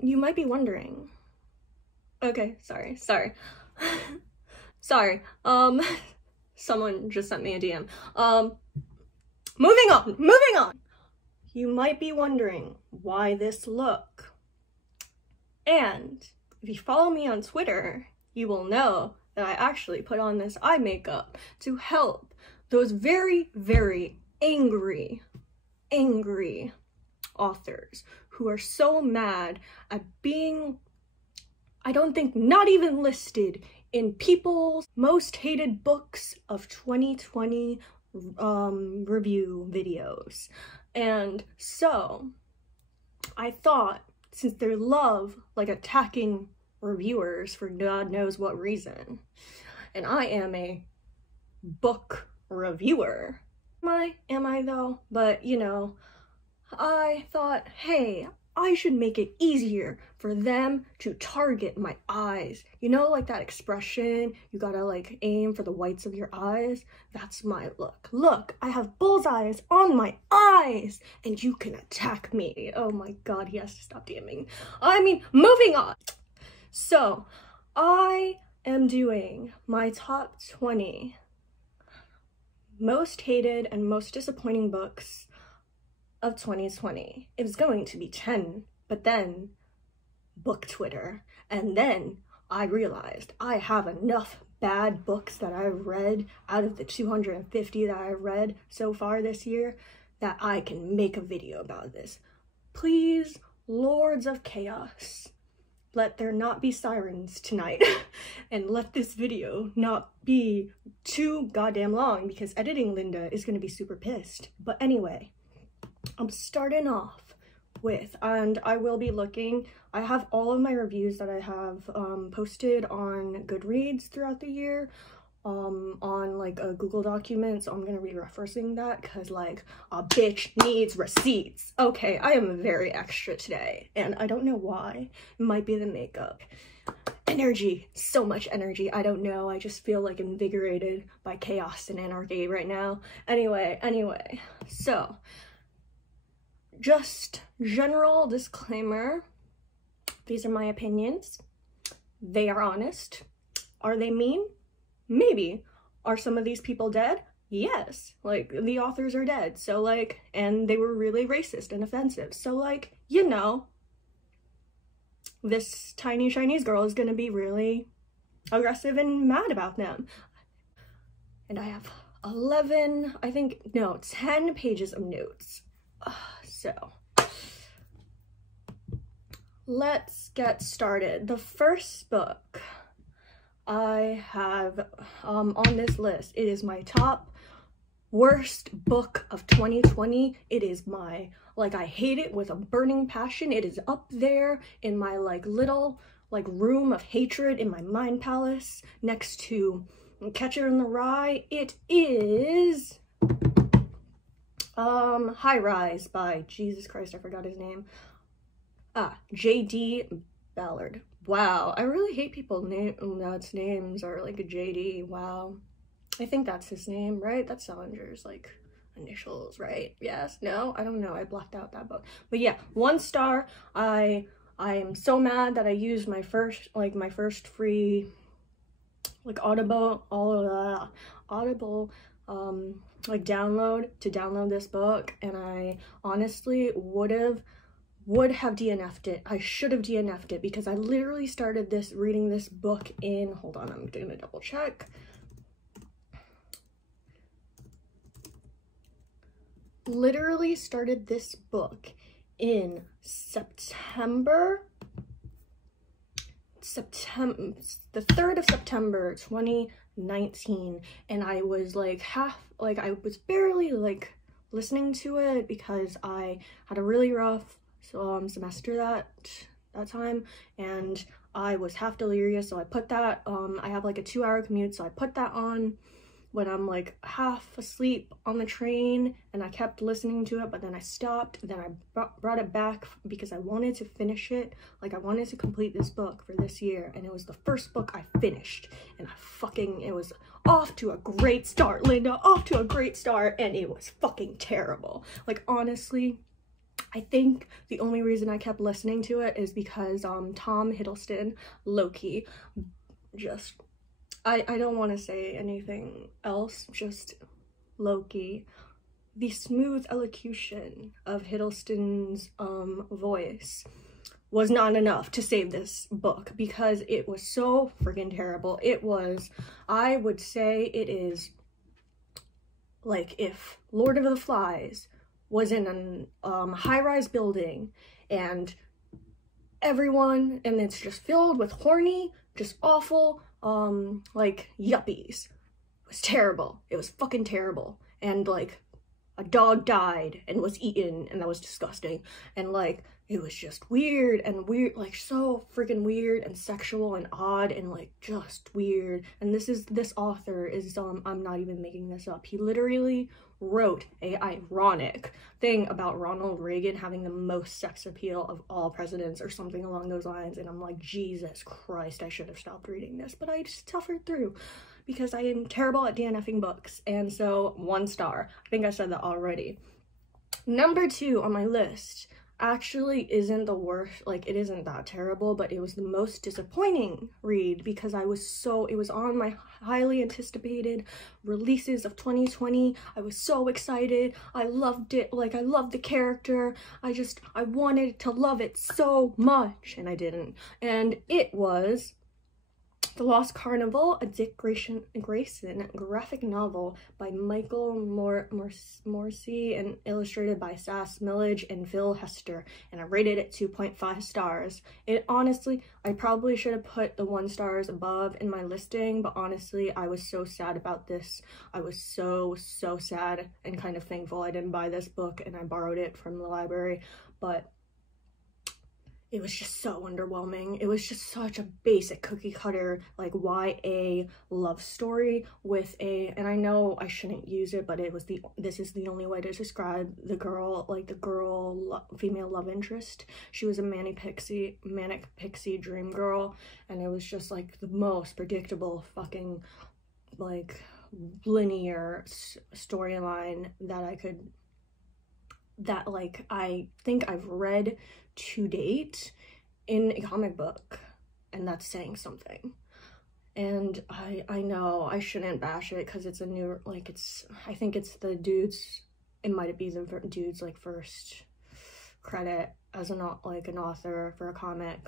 You might be wondering. Okay, sorry. Sorry. Someone just sent me a DM. Moving on. You might be wondering why this look. And if you follow me on Twitter, you will know that I actually put on this eye makeup to help those very, very angry authors who are so mad at being, I don't think, not even listed in people's most hated books of 2020 review videos. And so I thought, since they love like attacking reviewers for God knows what reason, and I am a book reviewer, am I though? But you know, I thought, hey, I should make it easier for them to target my eyes. You know, like that expression, you gotta like aim for the whites of your eyes? That's my look. Look, I have bullseyes on my eyes and you can attack me. Oh my god, he has to stop DMing. I mean, moving on. So, I am doing my top 20 most hated and most disappointing books of 2020. It was going to be 10, but then book Twitter, and then I realized I have enough bad books that I've read out of the 250 that I've read so far this year that I can make a video about this. Please, Lords of Chaos, let there not be sirens tonight and let this video not be too goddamn long because editing Linda is gonna be super pissed. But anyway, I'm starting off with, and I will be looking, I have all of my reviews that I have posted on Goodreads throughout the year on like a Google document, so I'm gonna be referencing that because like a bitch needs receipts. Okay, I am very extra today and I don't know why. It might be the makeup. Energy, so much energy. I don't know, I just feel like invigorated by chaos and anarchy right now. Anyway, so just general disclaimer, these are my opinions. They are honest. Are they mean? Maybe. Are some of these people dead? Yes. Like, the authors are dead, so like, and they were really racist and offensive, so like, you know, this tiny Chinese girl is gonna be really aggressive and mad about them. And I have 10 pages of notes. So, let's get started. The first book I have on this list, it is my top worst book of 2020. It is my, like, I hate it with a burning passion. It is up there in my like little like room of hatred in my mind palace next to Catcher in the Rye. It is High Rise by, Jesus Christ, I forgot his name. J.D. Ballard. Wow, I really hate people that's names are like a J.D. Wow. I think that's his name, right? That's Salinger's like initials, right? Yes? No? I don't know. I blacked out that book. But yeah, 1 star. I am so mad that I used my first free like Audible like download to download this book, and I honestly would have DNF'd it. I should have DNF'd it because I literally started reading this book in, hold on, I'm gonna double check. Literally started this book in September, the 3rd of September 2019, and I was like I was barely like listening to it because I had a really rough semester that time, and I was half delirious, so I put that I have like a 2-hour commute, so I put that on when I'm like half asleep on the train, and I kept listening to it, but then I stopped. Then I brought it back because I wanted to finish it. Like, I wanted to complete this book for this year, and it was the first book I finished, and it was off to a great start, Linda, off to a great start, and it was fucking terrible. Like, honestly, I think the only reason I kept listening to it is because Tom Hiddleston, Loki, just, I don't want to say anything else, just Loki. The smooth elocution of Hiddleston's voice was not enough to save this book, because it was so freaking terrible. It was, I would say it is like if Lord of the Flies was in a high-rise building and everyone, and it's just filled with horny, just awful, like yuppies. It was terrible. It was fucking terrible. And like a dog died and was eaten, and that was disgusting. And like it was just weird, like so freaking weird and sexual and odd and like just weird. And this author is I'm not even making this up. He literally wrote a ironic thing about Ronald Reagan having the most sex appeal of all presidents or something along those lines, and I'm like, Jesus Christ, I should have stopped reading this, but I just suffered through because I am terrible at DNFing books. And so 1 star. I think I said that already. Number 2 on my list actually isn't the worst, like it isn't that terrible, but it was the most disappointing read because it was on my highly anticipated releases of 2020. I was so excited. I loved it. Like I loved the character. I wanted to love it so much, and I didn't. And it was The Lost Carnival, a Dick Grayson graphic novel by Michael Morrissey and illustrated by Sass Millage and Phil Hester, and I rated it 2.5 stars. It honestly, I probably should have put the 1 stars above in my listing, but honestly, I was so sad about this. I was so sad and kind of thankful I didn't buy this book and I borrowed it from the library, but it was just so underwhelming. It was just such a basic cookie cutter, like YA love story with and I know I shouldn't use it, but this is the only way to describe the girl, like the female love interest. She was a manic pixie dream girl, and it was just like the most predictable fucking like linear storyline that like I think I've read to date in a comic book, and that's saying something. And I know I shouldn't bash it because it's a new, like I think it's the dude's, it might be the dude's like first credit as an author for a comic.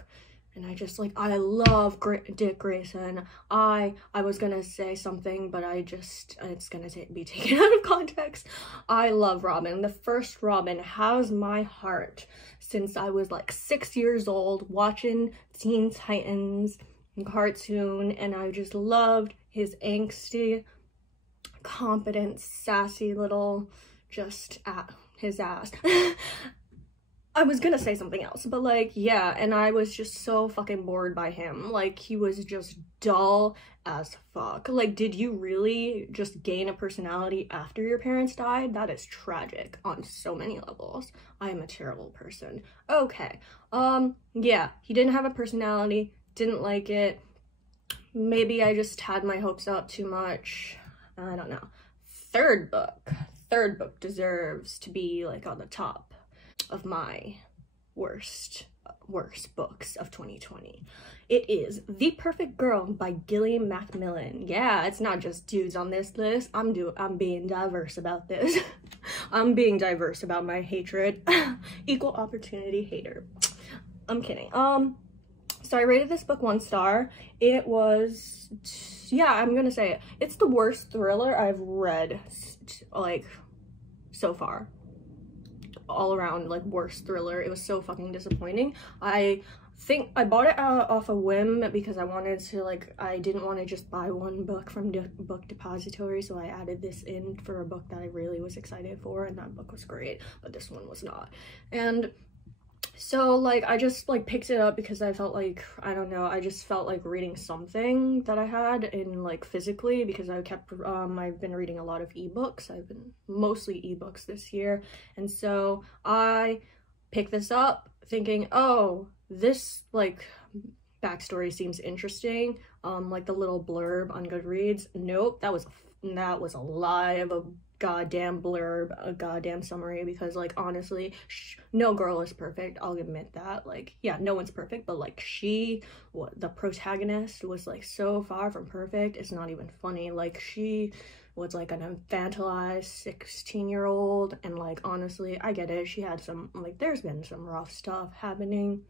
And I just like, I love Dick Grayson. I was gonna say something, but it's gonna be taken out of context. I love Robin. The first Robin has my heart since I was like 6 years old watching Teen Titans cartoon, and I just loved his angsty, competent, sassy little his ass. I was gonna say something else, but like, yeah, and I was just so fucking bored by him. Like, he was just dull as fuck. Like, did you really just gain a personality after your parents died? That is tragic on so many levels. I am a terrible person. Okay, yeah, he didn't have a personality, didn't like it. Maybe I just had my hopes up too much. I don't know. Third book deserves to be like on the top of my worst books of 2020. It is The Perfect Girl by Gillian Macmillan. Yeah, it's not just dudes on this list. I'm being diverse about this. I'm being diverse about my hatred. Equal opportunity hater. I'm kidding. So I rated this book 1 star. It was, yeah, I'm gonna say it. It's the worst thriller I've read, like, so far. All around, like, worst thriller. It was so fucking disappointing. I think I bought it off a whim because I wanted to, like, I didn't want to just buy one book from Book Depository, so I added this in for a book that I really was excited for, and that book was great, but this one was not. And so, like, I just, like, picked it up because I felt like, I don't know, I just felt like reading something that I had in, like, physically, because I've been reading a lot of ebooks. I've been mostly ebooks this year, and so I picked this up thinking, oh, this, like, backstory seems interesting, like the little blurb on Goodreads. Nope, that was a lie of a goddamn blurb, a goddamn summary, because like honestly, no girl is perfect, I'll admit that. Like, yeah, no one's perfect, but like the protagonist was like so far from perfect, it's not even funny. Like, she was like an infantilized 16-year-old, and like honestly, I get it, she had some, like, there's been some rough stuff happening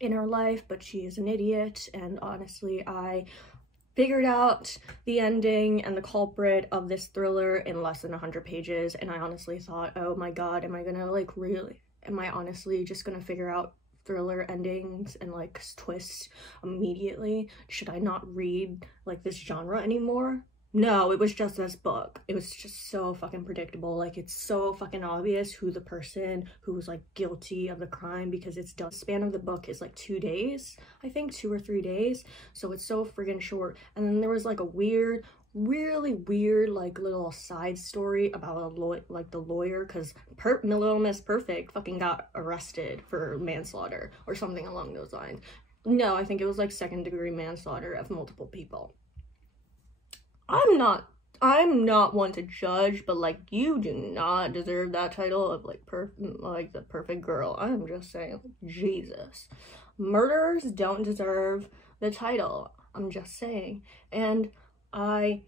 in her life, but she is an idiot. And honestly, I figured out the ending and the culprit of this thriller in less than 100 pages, and I honestly thought, oh my god, am I honestly just gonna figure out thriller endings and like twists immediately? Should I not read like this genre anymore? No, it was just this book. It was just so fucking predictable. Like, it's so fucking obvious who the person who was like guilty of the crime, because it's done. The span of the book is like 2 days, I think, 2 or 3 days. So it's so friggin' short. And then there was like a weird, really weird, like little side story about the lawyer, because Little Miss Perfect fucking got arrested for manslaughter or something along those lines. No, I think it was like 2nd-degree manslaughter of multiple people. I'm not one to judge, but like, you do not deserve that title of like the perfect girl. I'm just saying, Jesus, murderers don't deserve the title. I'm just saying. And I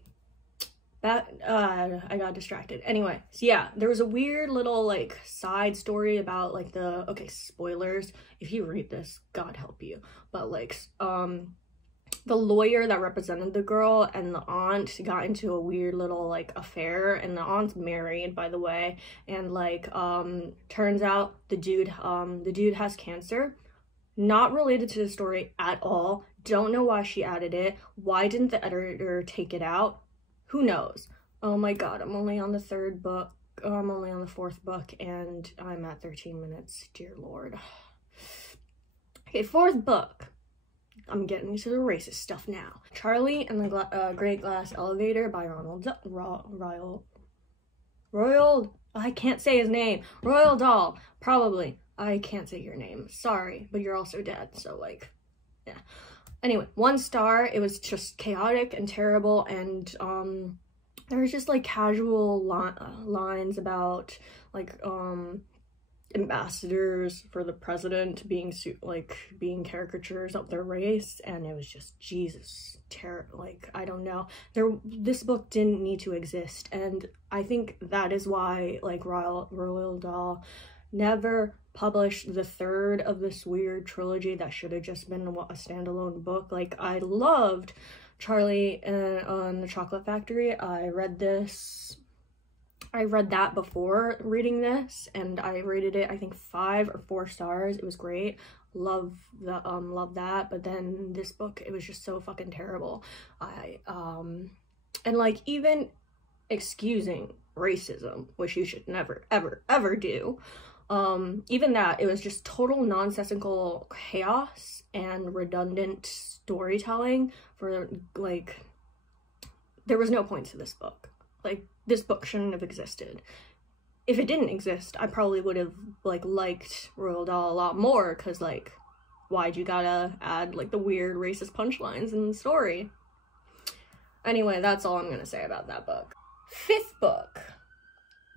got distracted. Anyway, so yeah, there was a weird little like side story about like okay, spoilers if you read this, God help you, but like the lawyer that represented the girl and the aunt got into a weird little like affair, and the aunt's married, by the way, and like turns out the dude has cancer. Not related to the story at all. Don't know why she added it. Why didn't the editor take it out? Who knows? Oh my god, I'm only on the 3rd book. I'm only on the 4th book, and I'm at 13 minutes. Dear Lord. Okay, 4th book. I'm getting into the racist stuff now. Charlie and the Great Glass Elevator by Royal, I can't say his name. Royal Dahl, probably. I can't say your name. Sorry, but you're also dead, so like, yeah. Anyway, 1 star. It was just chaotic and terrible, and there was just like casual lines about like ambassadors for the president being caricatures of their race, and it was just, Jesus, like, I don't know, this book didn't need to exist. And I think that is why like Royal Dahl never published the 3rd of this weird trilogy that should have just been a standalone book. Like, I loved Charlie and the Chocolate Factory. I read that before reading this, and I rated it, I think, 5 or 4 stars. It was great. Love that. But then this book, it was just so fucking terrible. And like, even excusing racism, which you should never, ever, ever do, even that, it was just total nonsensical chaos and redundant storytelling for like, there was no point to this book. Like, this book shouldn't have existed. If it didn't exist, I probably would have like liked Royal Dahl a lot more, because like, why'd you gotta add like the weird racist punchlines in the story? Anyway, that's all I'm gonna say about that book. 5th book.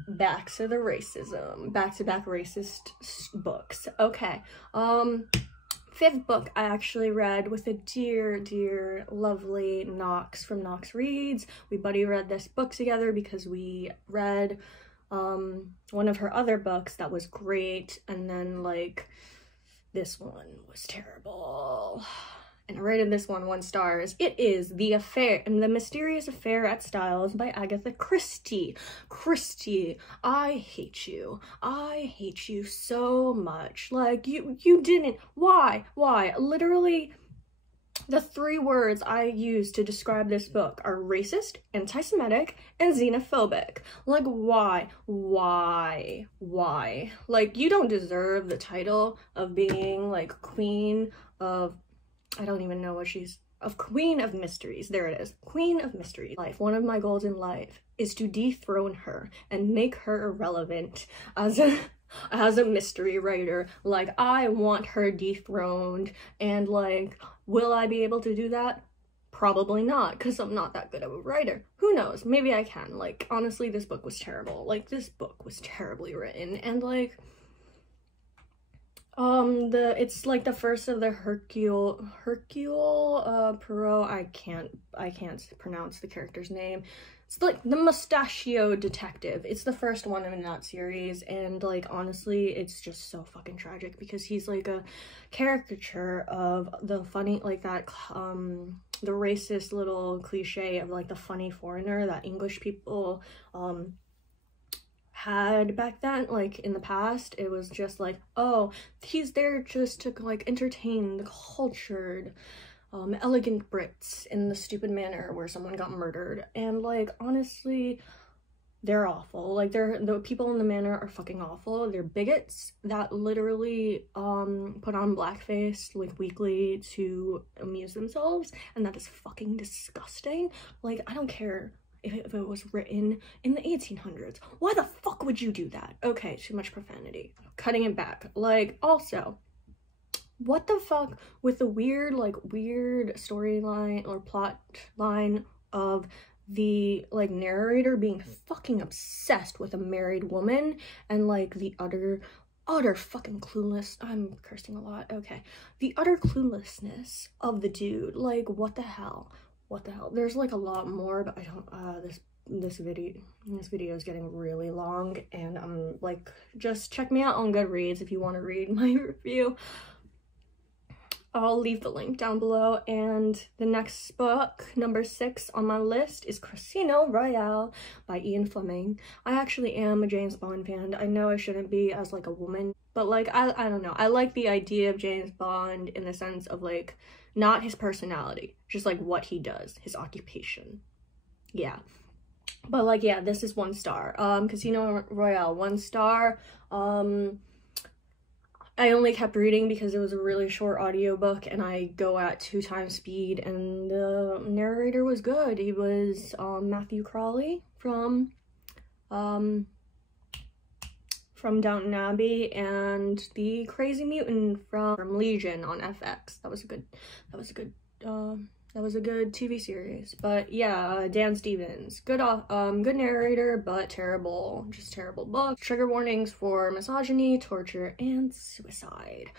Back to the racism. Back-to-back racist books. Okay. 5th book I actually read with a dear, lovely Knox from Knox Reads. We buddy read this book together because we read one of her other books that was great, and then like this one was terrible. And I rated this one 1 star. It is The Mysterious Affair at Styles by Agatha Christie. Christie, I hate you. I hate you so much. Like, you didn't. Why? Literally, the 3 words I use to describe this book are racist, anti-Semitic, and xenophobic. Like, why? Like, you don't deserve the title of being like queen of, I don't even know what Queen of Mysteries. There it is. Queen of Mysteries. One of my goals in life is to dethrone her and make her irrelevant as a mystery writer. Like, I want her dethroned, and like, will I be able to do that? Probably not, because I'm not that good of a writer. Who knows? Maybe I can. Like, honestly, this book was terrible. Like, this book was terribly written, and like, it's like the first of the Hercule Poirot. I can't pronounce the character's name. It's like the mustachio detective. It's the first one in that series, and like, honestly, it's just so fucking tragic because he's like a caricature of the funny, like that the racist little cliche of like the funny foreigner that English people had back then. Like, in the past, it was just like, oh, he's there just to like entertain the cultured elegant Brits in the stupid manner where someone got murdered. And like, honestly, they're awful. Like, the people in the manor are fucking awful. They're bigots that literally put on blackface like weekly to amuse themselves, and that is fucking disgusting. Like, I don't care if it was written in the 1800s. Why the fuck would you do that? Okay, too much profanity. Cutting it back. Like, also, what the fuck with the weird storyline or plot line of the like narrator being fucking obsessed with a married woman, and like the utter fucking clueless, I'm cursing a lot, okay, the utter cluelessness of the dude. Like, what the hell? There's like a lot more, but I don't, this video is getting really long, and I'm like, just check me out on Goodreads if you want to read my review. I'll leave the link down below. And the next book, number 6 on my list, is Casino Royale by Ian Fleming. I actually am a James Bond fan. I know I shouldn't be as like a woman, but like, I don't know, I like the idea of James Bond in the sense of like, not his personality, just like what he does, his occupation. Yeah. But like, yeah, this is 1 star. Casino Royale, 1 star. I only kept reading because it was a really short audiobook, and I go at 2 times speed, and the narrator was good. He was Matthew Crawley from Downton Abbey, and the crazy mutant from Legion on FX. That was a good TV series. But yeah, Dan Stevens, good narrator, but terrible book. Trigger warnings for misogyny, torture, and suicide.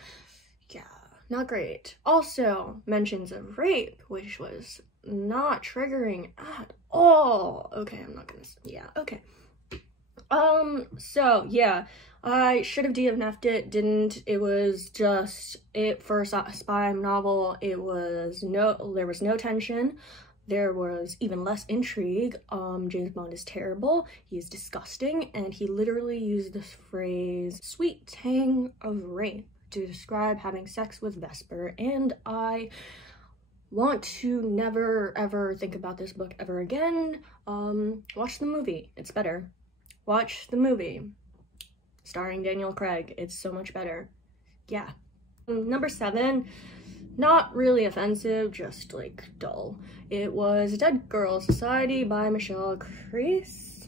Yeah, not great. Also, mentions of rape, which was not triggering at all. Okay, I'm not gonna, yeah, okay. So yeah, I should have DNF'd it, didn't. It was just, for a spy novel, there was no tension. There was even less intrigue. James Bond is terrible, he is disgusting, and he literally used this phrase, sweet tang of rape, to describe having sex with Vesper, and I want to never ever think about this book ever again. Watch the movie, it's better. Watch the movie starring Daniel Craig, it's so much better. Yeah. Number 7, not really offensive, just like dull. It was Dead Girl Society by Michelle Creese.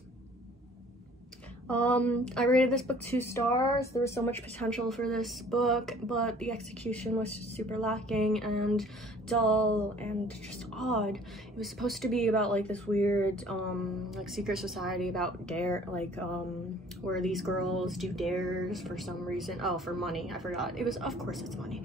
I rated this book 2 stars. There was so much potential for this book, but the execution was just super lacking and dull and just odd. It was supposed to be about like this weird like secret society about where these girls do dares for some reason. Oh, for money, I forgot. It was, of course it's money.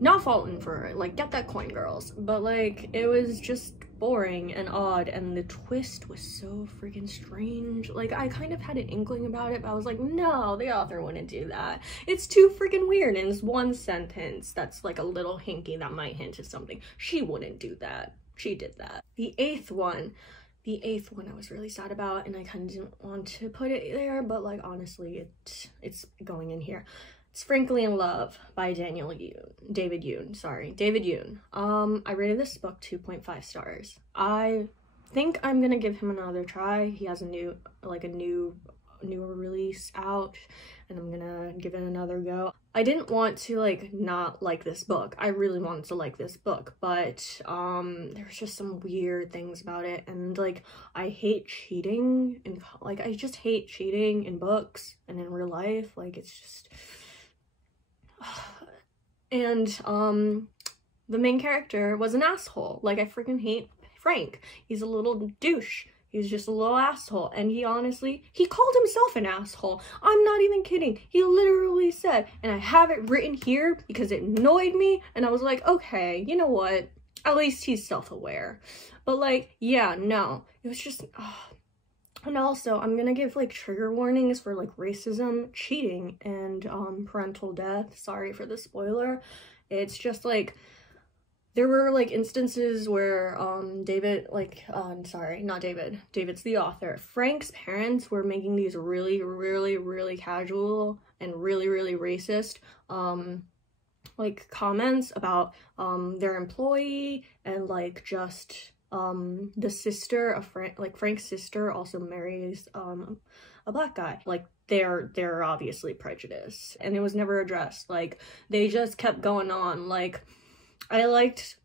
Not faulting for it, like, get that coin, girls, but like, it was just boring and odd, and the twist was so freaking strange. Like, I kind of had an inkling about it, but I was like, no, the author wouldn't do that. It's too freaking weird, and it's 1 sentence that's like a little hinky that might hint at something. She wouldn't do that. She did that. The eighth one I was really sad about, and I kind of didn't want to put it there, but like, honestly, it's going in here. It's Frankly in Love by David Yoon. I rated this book 2.5 stars. I think I'm gonna give him another try. He has a newer release out, and I'm gonna give it another go. I didn't want to like not like this book. I really wanted to like this book, but there's just some weird things about it, and like, I hate cheating, and like, I just hate cheating in books and in real life. Like, it's just, and the main character was an asshole. Like, I freaking hate Frank. He's a little douche. He's just a little asshole, and he called himself an asshole. I'm not even kidding. He literally said, and I have it written here because it annoyed me, and I was like, okay, you know what? At least he's self-aware. But like, yeah, no. It was just, and also, I'm gonna give like trigger warnings for like racism, cheating, and parental death. Sorry for the spoiler. It's just like, there were like instances where David, like, sorry, not David, David's the author. Frank's parents were making these really casual and really racist like comments about their employee, and like just the sister of Frank, like Frank's sister also marries a black guy. Like, they're obviously prejudiced, and it was never addressed. Like, they just kept going on. Like, I liked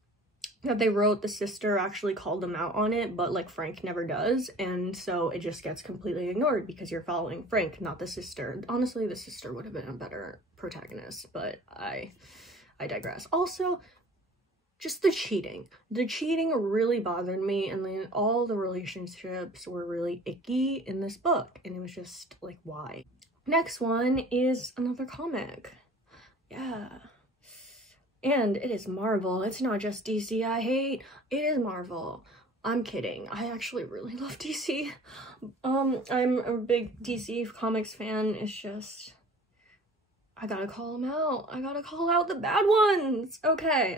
that they wrote the sister actually called them out on it, but like Frank never does, and so it just gets completely ignored because you're following Frank, not the sister. Honestly, the sister would have been a better protagonist, but I digress. Also, just the cheating. The cheating really bothered me, and then all the relationships were really icky in this book, and it was just like, why? Next one is another comic. Yeah. And it is Marvel. It's not just DC I hate, it is Marvel. I'm kidding. I actually really love DC. I'm a big DC Comics fan. It's just, I gotta call them out. I gotta call out the bad ones. Okay,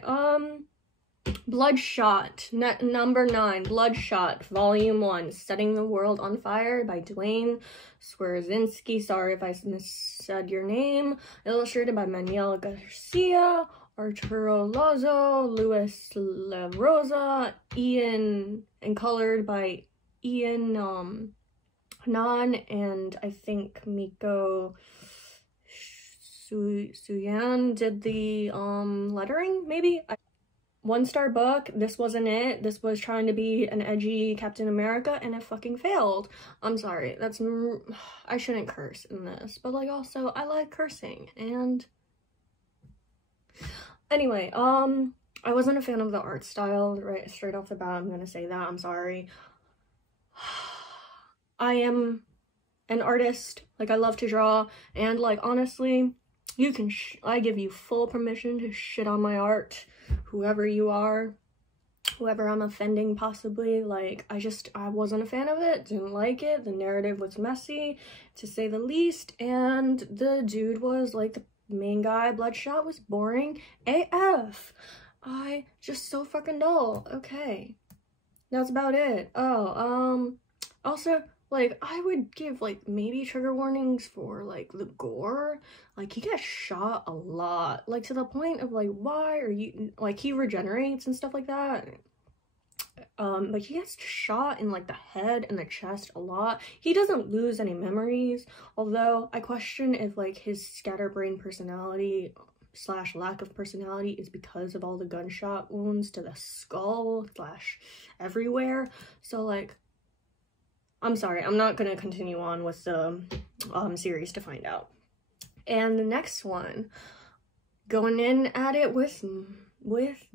Bloodshot, number 9, Bloodshot, volume 1, Setting the World on Fire by Dwayne Swerzinski. Sorry if I missaid your name. Illustrated by Manuel Garcia, Arturo Lazo, Luis La Rosa, Ian, and colored by Ian Hanan, and I think Miko Suyan did the lettering, maybe? 1-star book. This wasn't it. This was trying to be an edgy Captain America, and it fucking failed. I'm sorry. I shouldn't curse in this, but like, also, I like cursing, and anyway, I wasn't a fan of the art style, right, straight off the bat. I'm gonna say that. I'm sorry. I am an artist. Like, I love to draw, and like, honestly, you can I give you full permission to shit on my art, whoever you are, whoever I'm offending possibly. Like, I wasn't a fan of it, didn't like it. The narrative was messy, to say the least, and the dude was like, the main guy, Bloodshot, was boring AF. Just so fucking dull. Okay, that's about it. Also, like, I would give like maybe trigger warnings for like the gore. Like, he gets shot a lot, like to the point of like, why are you, like, he regenerates and stuff like that, but he gets shot in like the head and the chest a lot. He doesn't lose any memories, although I question if like his scatterbrain personality / lack of personality is because of all the gunshot wounds to the skull / everywhere. So like, I'm sorry, I'm not gonna continue on with the series to find out. And the next one, going in at it with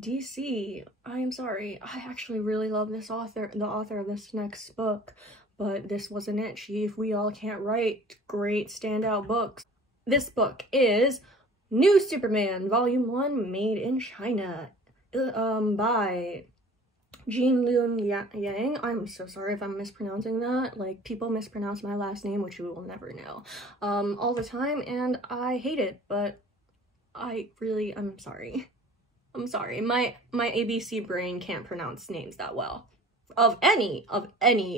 DC. I am sorry, I actually really love this author, the author of this next book, but this wasn't it, chief. We all can't write great standout books. This book is New Superman, Volume 1, Made in China, by Jean Lun Yang. I'm so sorry if I'm mispronouncing that. Like, people mispronounce my last name, which you will never know, all the time, and I hate it, but I'm sorry. I'm sorry. My ABC brain can't pronounce names that well. Of any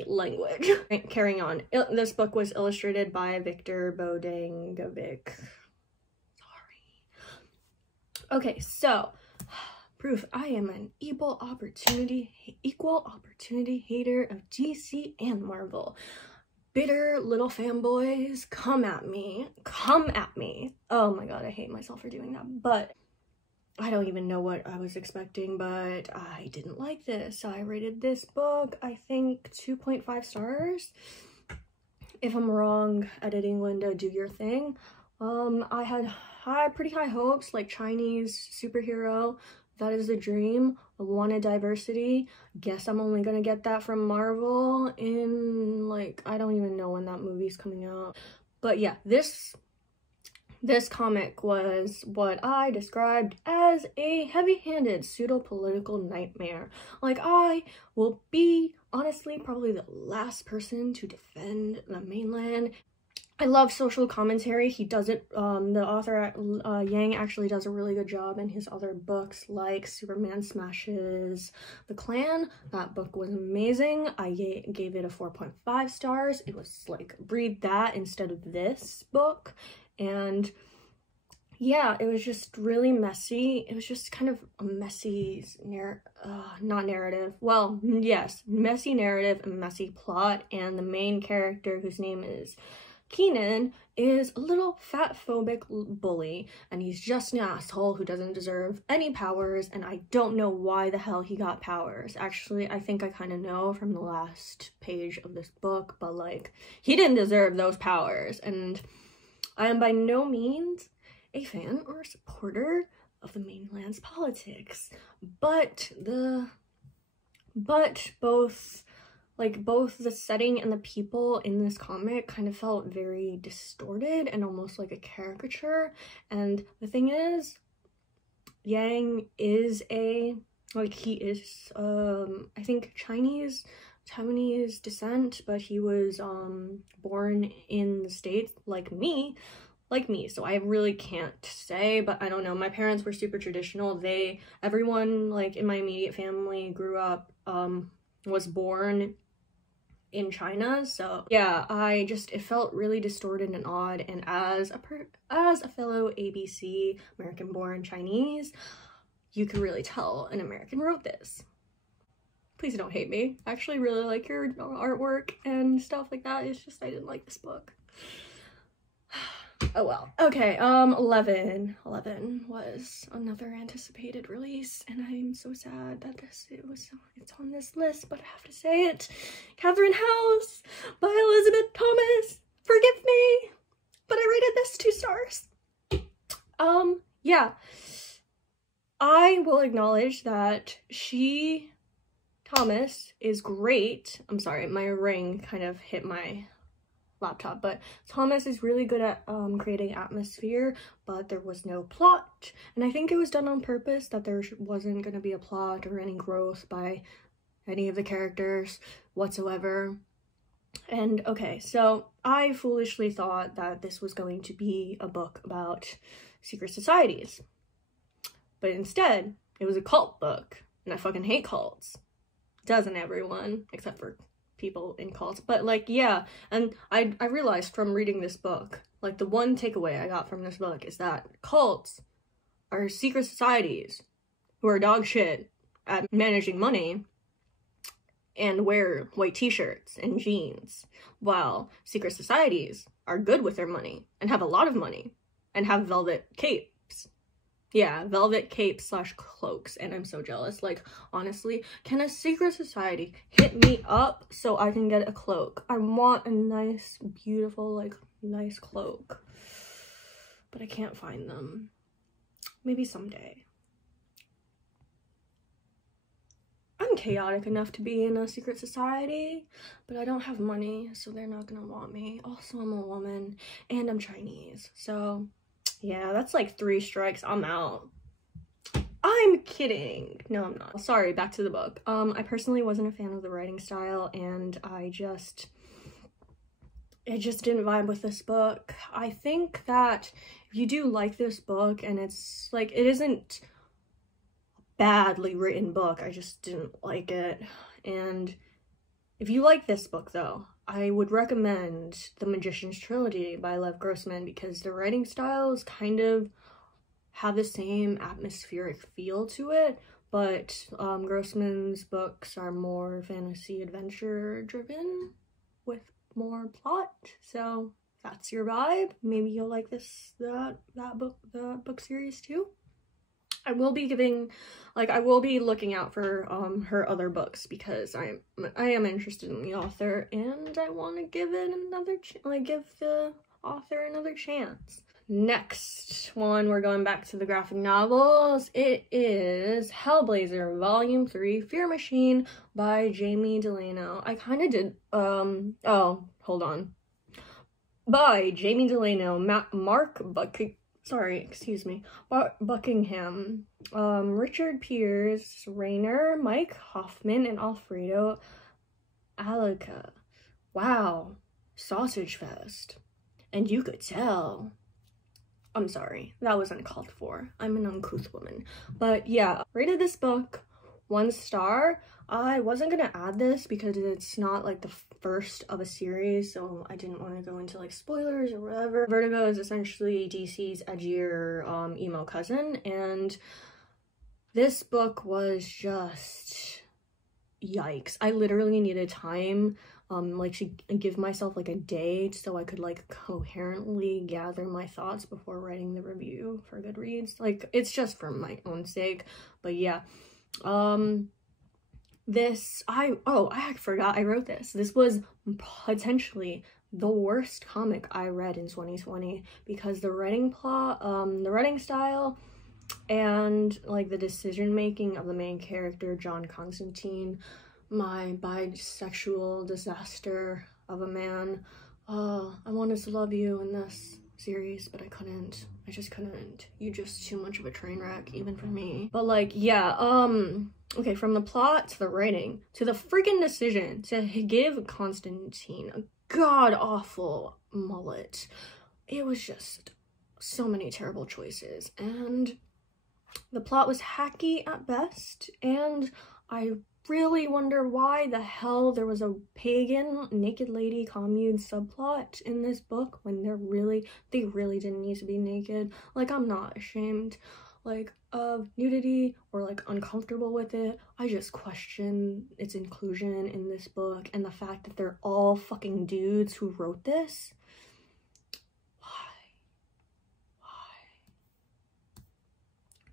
language. Carrying on. This book was illustrated by Victor Bodangovic. Sorry. Okay, so proof I am an equal opportunity hater of DC and Marvel. Bitter little fanboys, come at me. Oh my god, I hate myself for doing that, but I don't even know what I was expecting, but I didn't like this. I rated this book, I think, 2.5 stars. If I'm wrong, editing Linda, do your thing. I had pretty high hopes, like Chinese superhero, That is a dream. I wanted diversity. Guess I'm only gonna get that from Marvel in, like, I don't even know when that movie's coming out. But yeah, this comic was what I described as a heavy-handed pseudo-political nightmare. Like, I will be, honestly, probably the last person to defend the mainland. I love social commentary. He does it, the author, Yang, actually does a really good job in his other books, like Superman Smashes the Klan. That book was amazing. I gave it a 4.5 stars. It was like, read that instead of this book. And yeah, it was just really messy. It was just kind of a messy, not narrative. Well, yes, messy narrative and messy plot. And the main character, whose name is Keenan, is a little fat-phobic bully, and he's just an asshole who doesn't deserve any powers, and I don't know why the hell he got powers. Actually, I think I kind of know from the last page of this book, but like, he didn't deserve those powers, and I am by no means a fan or a supporter of the mainland's politics, but both the setting and the people in this comic kind of felt very distorted and almost like a caricature. And the thing is, Yang is he is I think Taiwanese descent, but he was born in the States like me, so I really can't say, but I don't know. My parents were super traditional. Everyone like in my immediate family grew up, was born in China, so yeah, it felt really distorted and odd. And as a fellow ABC, American-born Chinese, you can really tell an American wrote this. Please don't hate me. I actually really like your artwork and stuff like that. It's just I didn't like this book. Oh well. Okay, 11 was another anticipated release, and I'm so sad that it's on this list, but I have to say it. Catherine House by Elizabeth Thomas. Forgive me, but I rated this 2 stars. Yeah. I will acknowledge that Thomas is great. I'm sorry, my ring kind of hit my laptop, but Thomas is really good at creating atmosphere, but there was no plot, and I think it was done on purpose, that there wasn't going to be a plot or any growth by any of the characters whatsoever. And okay, so I foolishly thought that this was going to be a book about secret societies, but instead it was a cult book, and I fucking hate cults. Doesn't everyone? Except for people in cults. But like, yeah, and I realized from reading this book, like, the one takeaway I got from this book is that cults are secret societies who are dog shit at managing money and wear white t-shirts and jeans, while secret societies are good with their money and have a lot of money and have velvet capes. Yeah, velvet capes / cloaks, and I'm so jealous. Like, honestly, can a secret society hit me up so I can get a cloak? I want a nice, beautiful, like, nice cloak, but I can't find them. Maybe someday. I'm chaotic enough to be in a secret society, but I don't have money, so they're not gonna want me. Also, I'm a woman, and I'm Chinese, so yeah, that's like 3 strikes. I'm out. I'm kidding. No, I'm not. Sorry, back to the book. I personally wasn't a fan of the writing style, and it just didn't vibe with this book. I think that if you do like this book, and it's like, it isn't a badly written book, I just didn't like it. And if you like this book though, I would recommend The Magician's Trilogy by Lev Grossman, because the writing styles kind of have the same atmospheric feel to it, but Grossman's books are more fantasy adventure driven with more plot. So that's your vibe. Maybe you'll like the book series too. I will be looking out for her other books, because I am interested in the author, and I want to give it give the author another chance. Next one, we're going back to the graphic novels. It is Hellblazer Volume 3 Fear Machine by Jamie Delano. I kind of did, oh, hold on. By Jamie Delano, Mark Buckingham, Richard Pierce, Rayner, Mike Hoffman, and Alfredo Alica. Wow, sausage fest. And you could tell. I'm sorry, that was uncalled for. I'm an uncouth woman. But yeah, rated this book 1 star. I wasn't gonna add this because it's not like the first of a series, so I didn't want to go into like spoilers or whatever. Vertigo is essentially DC's edgier emo cousin, and this book was just yikes. I literally needed time like to give myself like a day so I could like coherently gather my thoughts before writing the review for Goodreads. Like, it's just for my own sake. But yeah, I forgot I wrote this. This was potentially the worst comic I read in 2020 because the writing style and like the decision making of the main character, John Constantine, my bisexual disaster of a man. I wanted to love you in this series, but I couldn't. I just couldn't. You're just too much of a train wreck, even for me. But like, yeah, okay, from the plot to the writing to the freaking decision to give Constantine a god-awful mullet, it was just so many terrible choices, and the plot was hacky at best, and I really wonder why the hell there was a pagan naked lady commune subplot in this book when they really didn't need to be naked. Like, I'm not ashamed like of nudity or like uncomfortable with it. I just question its inclusion in this book and the fact that they're all fucking dudes who wrote this. Why?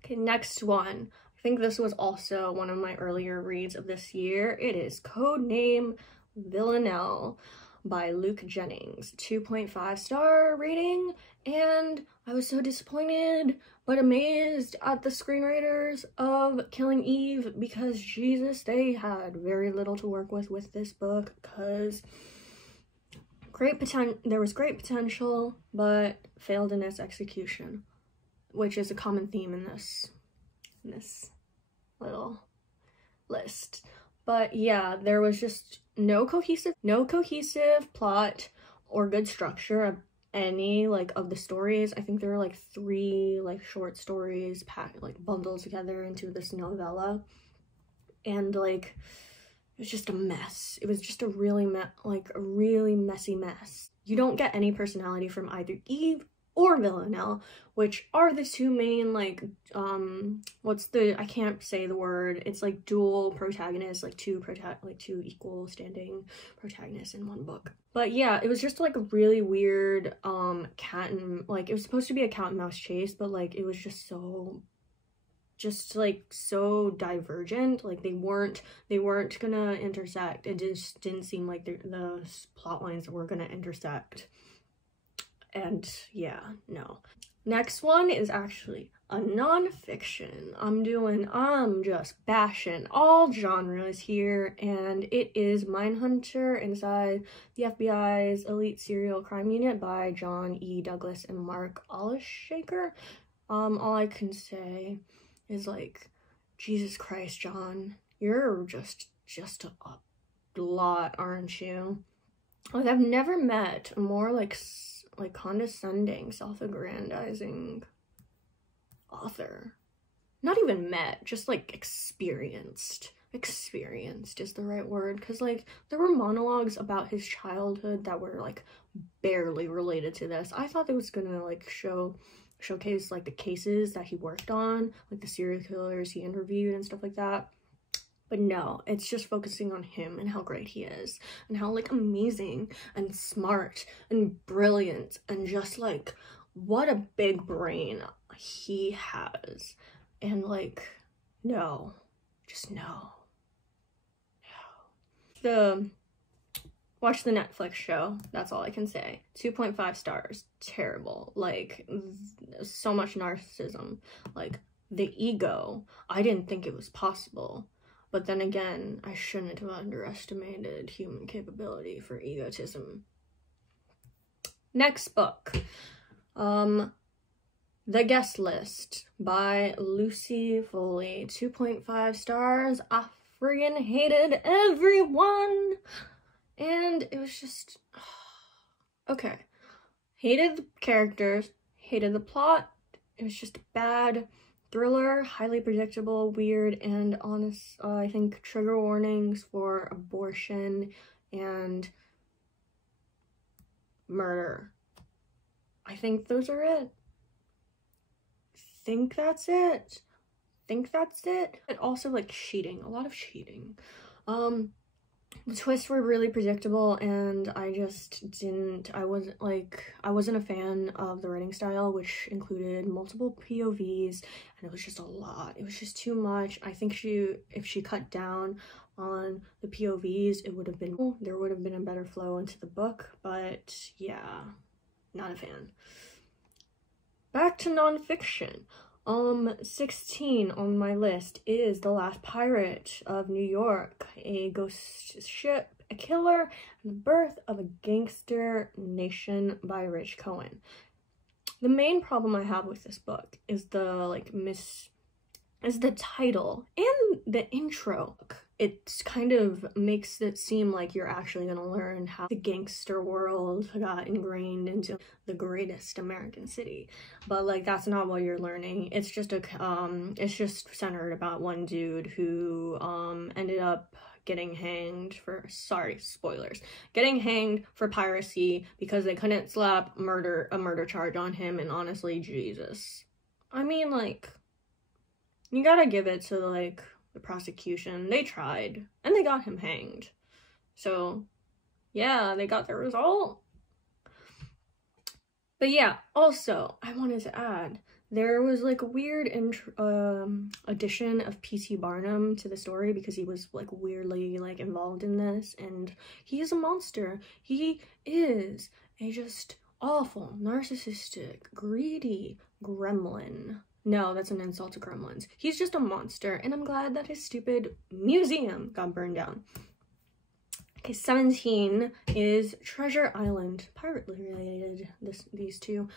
Okay, next one. I think this was also one of my earlier reads of this year. It is Codename Villanelle by Luke Jennings. 2.5 star rating, and I was so disappointed but amazed at the screenwriters of Killing Eve because, Jesus, they had very little to work with this book because there was great potential but failed in its execution, which is a common theme in this little list. But yeah, there was just no cohesive plot or good structure of any like of the stories. I think there were like 3 like short stories packed, like bundled together into this novella, and like it was just a mess. It was just a really messy mess. You don't get any personality from either Eve or Villanelle, which are the 2 main, like, I can't say the word, it's like dual protagonists, like two equal standing protagonists in one book. But yeah, it was just like a really weird, it was supposed to be a cat and mouse chase, but like, it was just so divergent. Like, they weren't gonna intersect. It just didn't seem like the plot lines were gonna intersect. And yeah, no. Next one is actually a nonfiction. I'm just bashing all genres here, and it is Mindhunter Inside the FBI's Elite Serial Crime Unit by John E. Douglas and Mark Olshaker. All I can say is, like, Jesus Christ, John, you're just a lot, aren't you? Like, I've never met a more like condescending, self-aggrandizing author. Not even met, just like experienced is the right word, because like there were monologues about his childhood that were like barely related to this. I thought it was gonna like showcase like the cases that he worked on, like the serial killers he interviewed and stuff like that. But no, it's just focusing on him and how great he is and how like amazing and smart and brilliant and just like what a big brain he has. And like, no, just no. The Watch the Netflix show. That's all I can say. 2.5 stars. Terrible. Like, so much narcissism. Like, the ego. I didn't think it was possible. But then again, I shouldn't have underestimated human capability for egotism. Next book. The Guest List by Lucy Foley. 2.5 stars. I friggin' hated everyone. And it was just... okay. Hated the characters. Hated the plot. It was just a bad thriller. Highly predictable, weird, and honest. I think trigger warnings for abortion and murder. I think those are it. Think that's it. And also, like, cheating. A lot of cheating. The twists were really predictable, and I wasn't a fan of the writing style, which included multiple POVs, and it was just a lot. It was just too much. I think if she cut down on the POVs, there would have been a better flow into the book, but yeah, not a fan. Back to nonfiction. 16 on my list is The Last Pirate of New York, a ghost ship, a killer, and the birth of a gangster nation by Rich Cohen. The main problem I have with this book is the title and the intro. It kind of makes it seem like you're actually gonna learn how the gangster world got ingrained into the greatest American city, but like that's not what you're learning. It's just it's just centered about one dude who ended up getting hanged for, sorry, spoilers, getting hanged for piracy because they couldn't slap a murder charge on him. And honestly, Jesus, I mean, like, you gotta give it to like the prosecution. They tried and they got him hanged, so yeah, they got their result. But yeah, also I wanted to add, there was like a weird addition of P.T. Barnum to the story because he was like weirdly like involved in this, and he is a monster. He is a just awful, narcissistic, greedy gremlin. No, that's an insult to gremlins. He's just a monster, and I'm glad that his stupid museum got burned down. Okay, 17 is Treasure Island, pirate related, these two,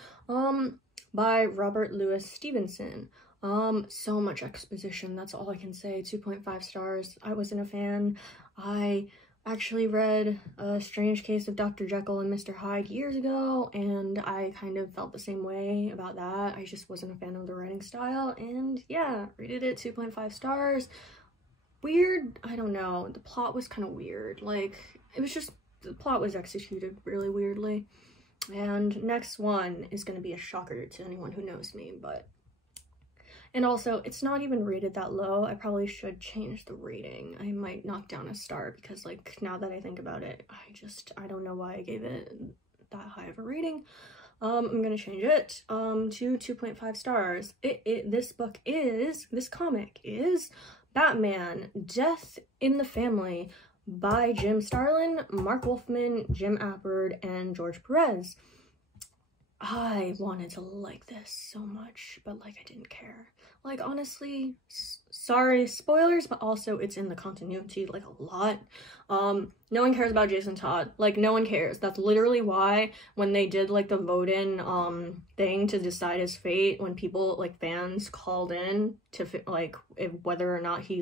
by Robert Louis Stevenson. So much exposition, that's all I can say. 2.5 stars. I wasn't a fan. I actually read A Strange Case of Dr. Jekyll and Mr. Hyde years ago, and I kind of felt the same way about that. I just wasn't a fan of the writing style, and yeah, rated it 2.5 stars. Weird, I don't know, the plot was kind of weird. Like, it was just, the plot was executed really weirdly. And next one is going to be a shocker to anyone who knows me, but... And also, it's not even rated that low. I probably should change the rating. I might knock down a star because, like, now that I think about it, I don't know why I gave it that high of a rating. I'm gonna change it to 2.5 stars. This comic is Batman, Death in the Family by Jim Starlin, Mark Wolfman, Jim Appard, and George Perez. I wanted to like this so much, but like I didn't care. Like, honestly, sorry, spoilers, but also it's in the continuity like a lot. No one cares about Jason Todd. Like, no one cares. That's literally why when they did like the vote-in thing to decide his fate, when people, like, fans called in to like whether or not he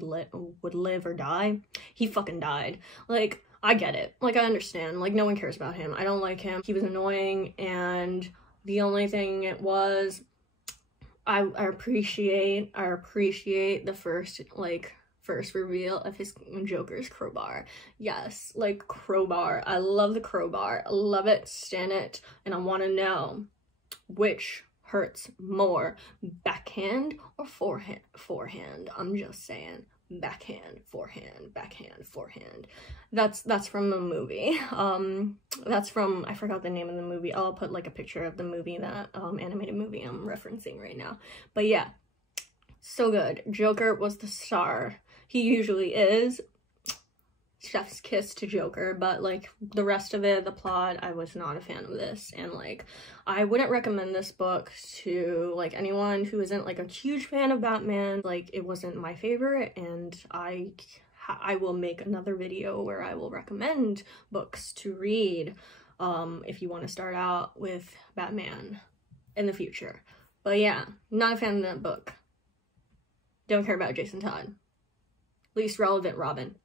would live or die, he fucking died. Like, I get it. Like, I understand. Like, no one cares about him. I don't like him. He was annoying, and the only thing it was, I appreciate the first reveal of his Joker's crowbar. Yes, like, crowbar. I love the crowbar. I love it, stan it, and I want to know which hurts more, backhand or forehand. I'm just saying. Backhand, forehand, backhand, forehand. That's from a movie. That's from, I forgot the name of the movie. I'll put like a picture of the movie, that animated movie I'm referencing right now. But yeah, so good. Joker was the star. He usually is. chef's kiss to Joker, but like the rest of it, the plot, I was not a fan of this, and like I wouldn't recommend this book to like anyone who isn't like a huge fan of Batman. Like it wasn't my favorite, and I will make another video where I will recommend books to read if you want to start out with Batman in the future. But yeah, not a fan of that book. Don't care about Jason Todd. Least relevant Robin.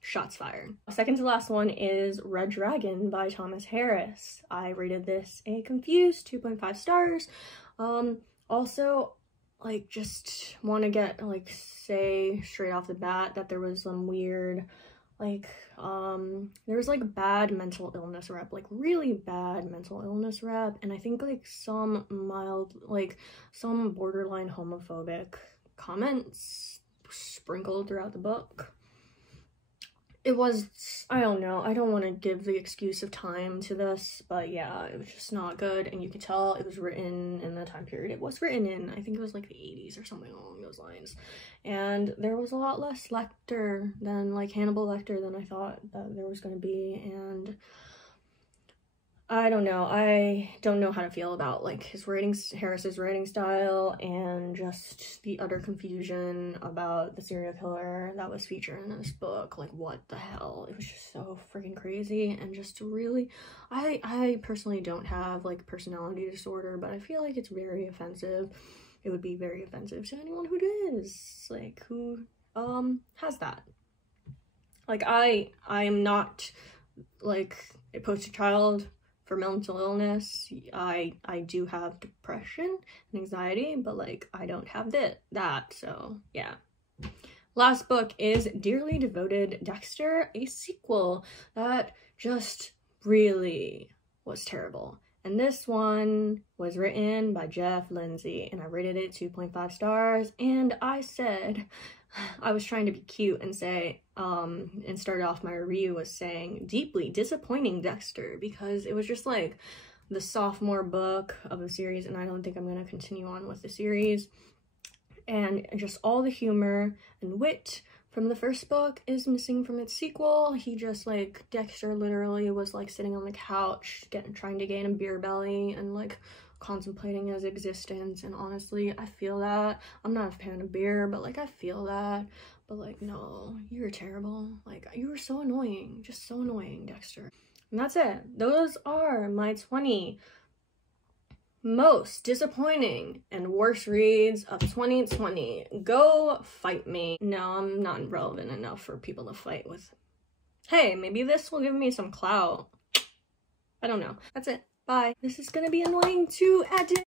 Shots fired. Second to last one is Red Dragon by Thomas Harris. I rated this a confused 2.5 stars. Also, like, just want to get, like, say straight off the bat that there was some weird, like, there was, like, bad mental illness rep, like, really bad mental illness rep, and I think, like, some mild, like, some borderline homophobic comments sprinkled throughout the book. It was, I don't know, I don't want to give the excuse of time to this, but yeah, it was just not good, and you could tell it was written in the time period it was written in. I think it was like the 80s or something along those lines, and there was a lot less Lecter than, like, Hannibal Lecter than I thought that there was going to be, and I don't know how to feel about, like, Harris's writing style, and just the utter confusion about the serial killer that was featured in this book. Like, what the hell? It was just so freaking crazy, and just really, I personally don't have, like, personality disorder, but I feel like it's very offensive. It would be very offensive to anyone who does, like, who, has that. Like, I am not, like, a poster child for mental illness. I do have depression and anxiety, but like I don't have that, so yeah. Last book is Dearly Devoted Dexter, a sequel that just really was terrible. And this one was written by Jeff Lindsay, and I rated it 2.5 stars, and I said, I was trying to be cute and say, and started off my review with saying, deeply disappointing Dexter, because it was just like the sophomore book of the series, and I don't think I'm going to continue on with the series. And just all the humor and wit from the first book is missing from its sequel. He just, like, Dexter literally was like sitting on the couch trying to gain a beer belly and like contemplating his existence, and honestly I feel that. I'm not a fan of beer, but like I feel that. But like, no, you were terrible. Like, you were so annoying, just so annoying, Dexter. And that's it. Those are my 20 most disappointing and worst reads of 2020. Go fight me. No, I'm not relevant enough for people to fight with. Hey, maybe this will give me some clout. I don't know. That's it. Bye. This is gonna be annoying to edit.